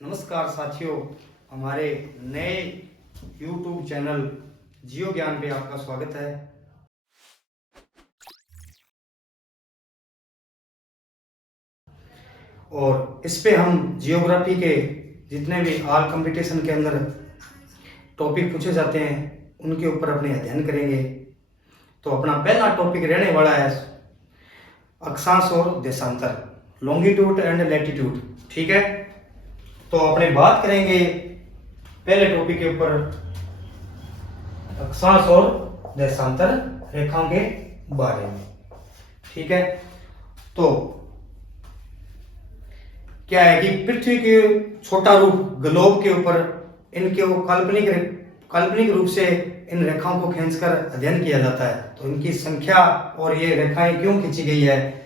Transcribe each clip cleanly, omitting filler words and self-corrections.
नमस्कार साथियों, हमारे नए YouTube चैनल जियो ज्ञान पे आपका स्वागत है। और इस पे हम जियोग्राफी के जितने भी ऑल कंपटीशन के अंदर टॉपिक पूछे जाते हैं उनके ऊपर अपने अध्ययन करेंगे। तो अपना पहला टॉपिक रहने वाला है अक्षांश और देशांतर, लॉन्गिट्यूड एंड लैटिट्यूड। ठीक है, तो अपने बात करेंगे पहले टॉपिक के ऊपर अक्षांश और देशांतर रेखाओं के बारे में। ठीक है, तो क्या है कि पृथ्वी के छोटा रूप ग्लोब के ऊपर इनके वो काल्पनिक रूप से इन रेखाओं को खींचकर अध्ययन किया जाता है। तो इनकी संख्या और ये रेखाएं क्यों खींची गई है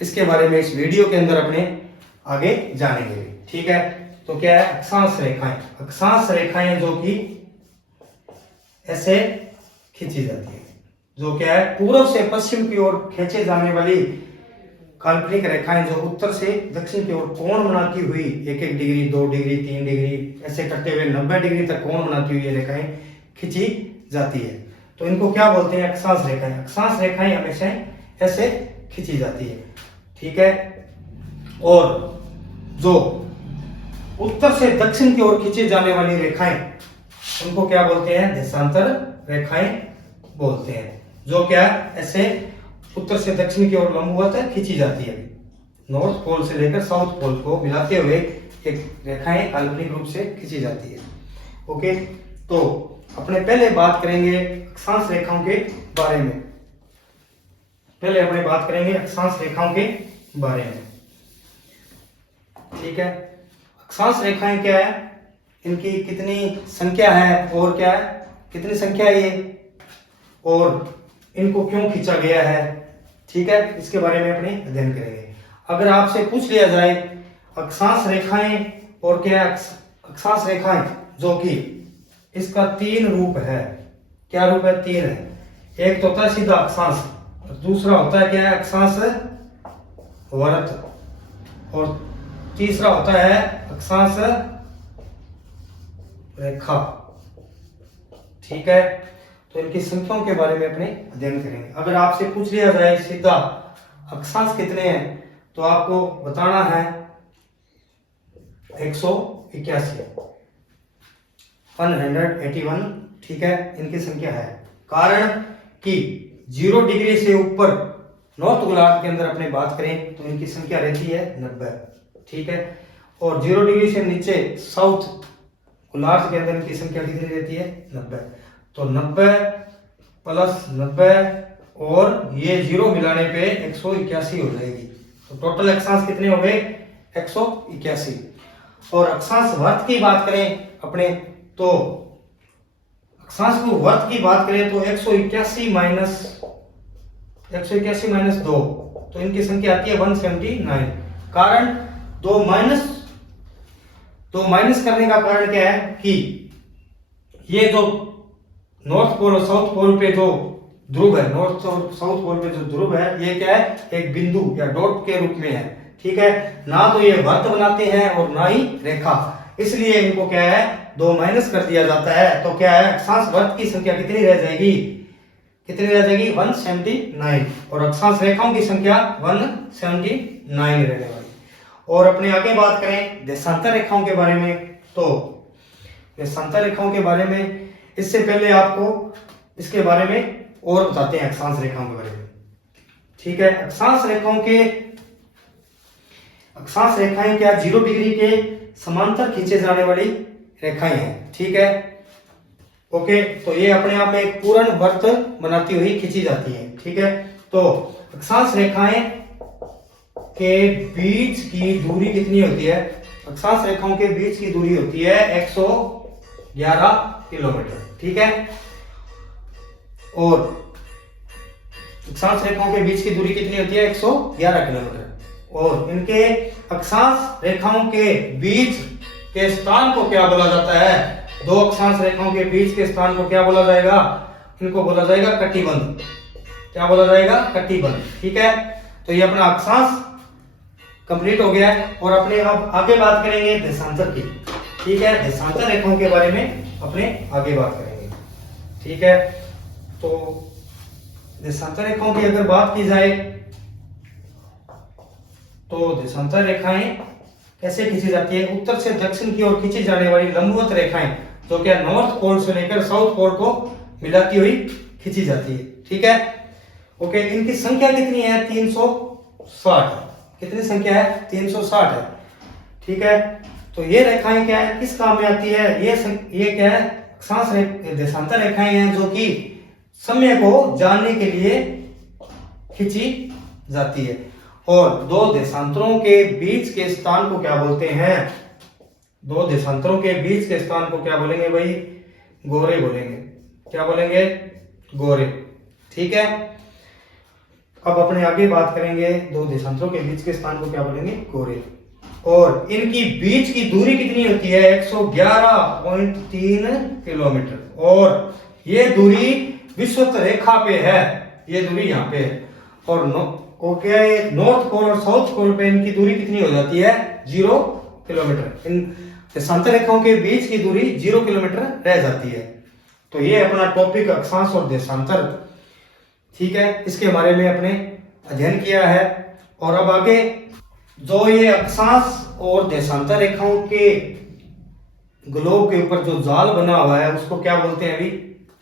इसके बारे में इस वीडियो के अंदर अपने आगे जानेंगे। ठीक है, तो क्या है अक्षांश रेखाएं? अक्षांश रेखाएं जो कि ऐसे खींची जाती है, जो क्या है पूर्व से पश्चिम की ओर खींचे जाने वाली काल्पनिक रेखाएं जो उत्तर से दक्षिण की ओर कोण बनाती हुई 1-1 डिग्री, 2 डिग्री, 3 डिग्री ऐसे करते हुए 90 डिग्री तक कोण बनाती हुई ये रेखाएं खींची जाती है। तो इनको क्या बोलते हैं? अक्षांश रेखाएं। अक्षांश रेखाएं हमेशा ऐसे खींची जाती है। ठीक है, और जो उत्तर से दक्षिण की ओर खींची जाने वाली रेखाएं उनको क्या बोलते हैं? देशांतर रेखाएं बोलते हैं, जो क्या ऐसे उत्तर से दक्षिण की ओर लंबवत खींची जाती है। नॉर्थ पोल से लेकर साउथ पोल को मिलाते हुए एक रेखाएं काल्पनिक रूप से खींची जाती है। ओके, तो अपने पहले बात करेंगे अक्षांश रेखाओं के बारे में। पहले अपने बात करेंगे अक्षांश रेखाओं के बारे में। ठीक है, अक्षांश रेखाएं क्या है, इनकी कितनी संख्या है और क्या है कितनी संख्या है ये, और इनको क्यों खींचा गया है। ठीक है, इसके बारे में अपने अध्ययन करेंगे। अगर आपसे पूछ लिया जाए अक्षांश रेखाएं और क्या अक्षांश रेखाएं जो कि इसका 3 रूप है। क्या रूप है? 3 है। एक तो होता है सीधा अक्षांश, दूसरा होता है क्या है अक्षांश वृत्त, और तीसरा होता है अक्षांश रेखा। ठीक है, तो इनकी संख्याओं के बारे में अपने अध्ययन करेंगे। अगर आपसे पूछ लिया जाए सीधा अक्षांश कितने हैं तो आपको बताना है 181। ठीक है, इनकी संख्या है। कारण कि 0 डिग्री से ऊपर नॉर्थ गोलार्ध के अंदर अपने बात करें तो इनकी संख्या रहती है 90। ठीक है, और 0 डिग्री से नीचे साउथ गोलार्ध के अंदर इनकी संख्या कितनी रहती है? 90। तो 90 प्लस 90 और ये 0 मिलाने पे 181 हो जाएगी। तो टोटल अक्षांश कितने हो गए? 181। और अक्षांश वर्त की बात करें अपने, तो अक्षांश को वर्त की बात करें तो 181 माइनस 2, तो इनकी संख्या आती है 179। कारण दो माइनस करने का कारण क्या है कि ये जो नॉर्थ पोल और साउथ पोल पे जो ध्रुव है, नॉर्थ और साउथ पोल पे जो ध्रुव है ये क्या है? एक बिंदु या डॉट के रूप में है। ठीक है, ना तो ये वर्त बनाते हैं और ना ही रेखा, इसलिए इनको क्या है 2 माइनस कर दिया जाता है। तो क्या है अक्षांश वर्त की संख्या कितनी रह जाएगी? 179, और अक्षांश रेखाओं की संख्या 179 रहने वाली। और अपने आगे बात करें देशांतर रेखाओं के बारे में, तो देशांतर रेखाओं के बारे में इससे पहले आपको इसके बारे में और बताते हैं अक्षांश रेखाओं के बारे में। ठीक है, अक्षांश रेखाएं क्या 0 डिग्री के समांतर खींचे जाने वाली रेखाएं हैं। ठीक है, ओके, तो ये अपने आप में एक पूर्ण वृत्त बनाती हुई खींची जाती है। ठीक है, तो अक्षांश रेखाएं के बीच की दूरी कितनी होती है? अक्षांश रेखाओं के बीच की दूरी होती है 111 किलोमीटर। ठीक है, और अक्षांश रेखाओं के बीच की दूरी कितनी होती है? 111 किलोमीटर। और इनके अक्षांश रेखाओं के बीच के स्थान को क्या बोला जाता है? 2 अक्षांश रेखाओं के बीच के स्थान को क्या बोला जाएगा? इनको बोला जाएगा कटिबंध। क्या बोला जाएगा? कटिबंध। ठीक है, तो ये अपना अक्षांश कंप्लीट हो गया है। और अपने अब आगे बात करेंगे देशांतर की। ठीक है, देशांतर रेखाओं के बारे में अपने आगे बात करेंगे। ठीक है, तो देशांतर रेखाओं की अगर बात की जाए तो देशांतर रेखाएं कैसे खींची जाती है? उत्तर से दक्षिण की ओर खींची जाने वाली लंबवत रेखाएं जो क्या नॉर्थ पोल से लेकर साउथ पोल को मिलाती हुई खींची जाती है। ठीक है, ओके। इनकी संख्या कितनी है? 360। कितनी संख्या है? 360 है। ठीक है, तो ये रेखाएं क्या है, किस काम में आती है? ये क्या है? अक्षांश देशांतर रेखाएं हैं जो कि समय को जानने के लिए खींची जाती है। और दो देशांतरों के बीच के स्थान को क्या बोलते हैं? दो देशांतरों के बीच के स्थान को क्या बोलेंगे भाई? गोरे बोलेंगे। क्या बोलेंगे? गोरे। ठीक है, अब अपने आगे बात करेंगे दो देशांतरों के बीच के स्थान को क्या बोलेंगे? गोरे। और इनकी बीच की दूरी कितनी होती है? 111.3 किलोमीटर। और ये दूरी विषुवत रेखा पे है, ये दूरी यहाँ पे है। और नॉर्थ पोल और साउथ पोल पे इनकी दूरी कितनी हो जाती है? 0 किलोमीटर। इन देशांतर रेखाओं के बीच की दूरी 0 किलोमीटर रह जाती है। तो ये अपना टॉपिक अक्षांश और देशांतर। ठीक है, इसके बारे में अपने अध्ययन किया है। और अब आगे जो ये अक्षांश और देशांतर रेखाओं के ग्लोब के ऊपर जो जाल बना हुआ है उसको क्या बोलते हैं? अभी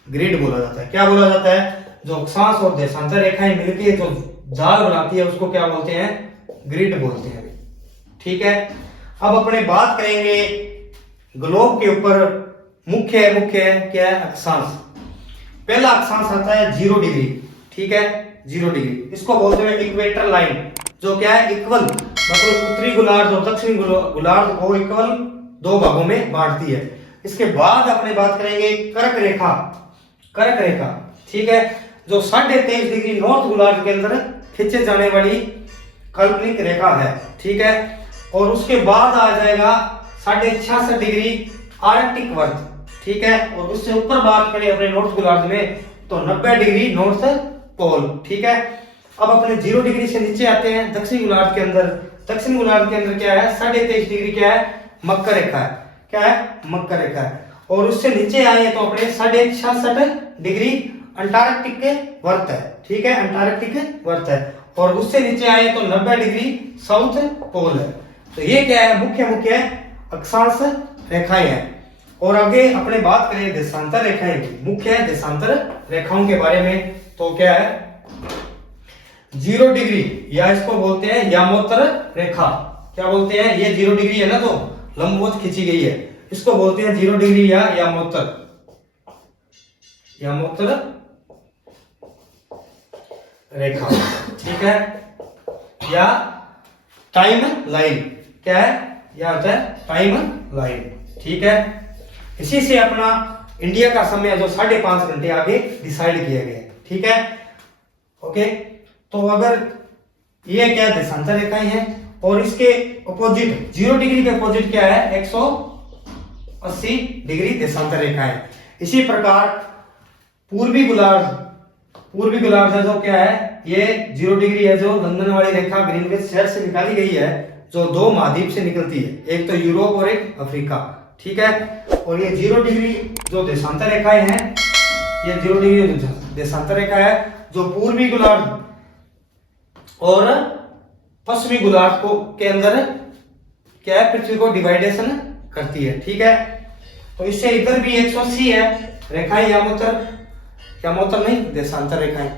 ग्रिड बोला जाता है। क्या बोला जाता है? जो अक्षांश और देशांतर रेखाएं मिलकर जो जाल बनाती है उसको क्या बोलते हैं? ग्रिड बोलते हैं। ठीक है, अब अपने बात करेंगे ग्लोब के ऊपर मुख्य क्या है? अक्षांश। पहला अक्षांश आता है 0 डिग्री। ठीक है, 0 डिग्री, इसको बोलते हैं इक्वेटर लाइन, जो क्या है? इक्वल, मतलब उत्तरी गोलार्ध और दक्षिणी गोलार्ध को इक्वल 2 भागों में बांटती है। इसके बाद अपने बात करेंगे कर्क रेखा। कर्क रेखा, ठीक है, जो 23.5 डिग्री नॉर्थ गोलार्ध के अंदर खींचे जाने वाली काल्पनिक रेखा है। ठीक है, और उसके बाद आ जाएगा 66.5 डिग्री आर्कटिक वर्त। ठीक है, और उससे ऊपर बात करें अपने नॉर्थ गोलार्ध में तो 90 डिग्री नॉर्थ पोल। ठीक है, अब अपने 0 डिग्री से नीचे आते हैं दक्षिण गोलार्ध के अंदर। दक्षिण गोलार्ध के अंदर क्या है? 23.5 डिग्री क्या है? मकर रेखा है। क्या है? मकर रेखा है। और उससे नीचे आए तो अपने 66.5 डिग्री अंटार्कटिक वर्त है। ठीक है, अंटार्कटिक वर्त है। और उससे नीचे आए तो 90 डिग्री साउथ पोल है। तो ये क्या है? मुख्य अक्षांश रेखाएं हैं। और आगे अपने बात करें देशांतर रेखाएं की, मुख्य देशांतर रेखाओं के बारे में, तो क्या है? 0 डिग्री या इसको बोलते हैं यामोत्तर रेखा। क्या बोलते हैं? ये 0 डिग्री है ना, तो लंबवत खींची गई है, इसको बोलते हैं 0 डिग्री या यामोत्तर रेखा। ठीक है, या टाइम लाइन। क्या है? यह होता है टाइम लाइन। ठीक है, इसी से अपना इंडिया का समय जो 5.5 घंटे आगे डिसाइड किया गया। ठीक है, ओके। तो अगर ये क्या देशांतर रेखाएं हैं और इसके अपोजिट 0 डिग्री के अपोजिट क्या है? 180 डिग्री देशांतर रेखाएं। इसी प्रकार पूर्वी गोलार्ध है जो क्या है? ये 0 डिग्री है, जो लंदन वाली रेखा ग्रीनविच शहर से निकाली गई है, जो 2 महाद्वीप से निकलती है, एक तो यूरोप और एक अफ्रीका। ठीक है, और ये 0 डिग्री जो देशांतर रेखाएं हैं, ये 0 डिग्री देशांतर रेखा है जो पूर्वी गोलार्ध और पश्चिमी गोलार्ध को के अंदर क्या है? पृथ्वी को डिवाइडेशन करती है। ठीक है, तो इससे इधर भी 180 है रेखाएं, यामोत्तर नहीं, देशांतर रेखाएं।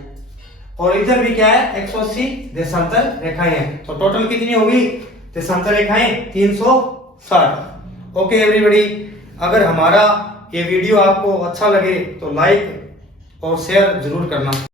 और इधर भी क्या है? 180 देशांतर रेखाएं हैं। तो टोटल कितनी होगी देशांतर रेखाएं? 360। ओके एवरीबॉडी, अगर हमारा ये वीडियो आपको अच्छा लगे तो लाइक और शेयर जरूर करना।